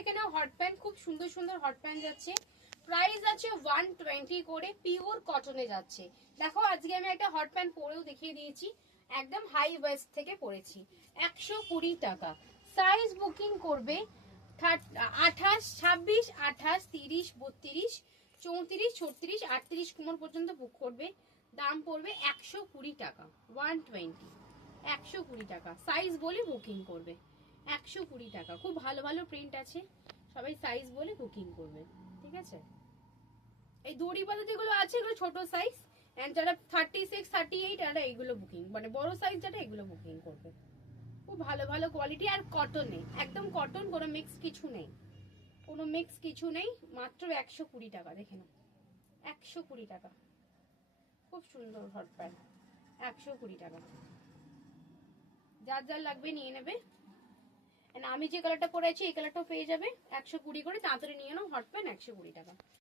দেখে নাও hot pant, খুব সুন্দর সুন্দর হট প্যান্ট যাচ্ছে। প্রাইস আছে 120 করে, পিওর কটনে যাচ্ছে। দেখো আজকে আমি একটা হট প্যান্ট পরেও দেখিয়ে দিয়েছি, একদম হাই ওয়েস্ট থেকে পরেছি। 120 টাকা। সাইজ বুকিং করবে 28, 26, 28, 30, 32, 34, 36, 38 কোমর পর্যন্ত বুক করবে। দাম পড়বে 120 টাকা, 120, 120 টাকা। সাইজ বলে বুকিং করবে, 120 টাকা। খুব ভালো ভালো প্রিন্ট আছে, সবাই সাইজ বলে বুকিং করবে, ঠিক আছে। এই দড়ি বাঁধা যেগুলো আছে এগুলো ছোট সাইজ, এন্ড যারা 36, 38 তারা এইগুলো বুকিং, মানে বড় সাইজ যারা এগুলো বুকিং করবে। খুব ভালো ভালো কোয়ালিটি, আর কটনে, একদম কটন, কোনো মিক্স কিছু নেই, কোনো মিক্স কিছু নেই। মাত্র 120 টাকা, দেখে নাও, 120 টাকা। খুব সুন্দর হট প্যান্ট, 120 টাকা। যার যার লাগবে নিয়ে নেবে। আমি যে কালারটা পরে আছি এই কালারটাও পেয়ে যাবে 120 করে। তাড়াতাড়ি নিয়ে নাও, হট প্যান্ট 120 টাকা।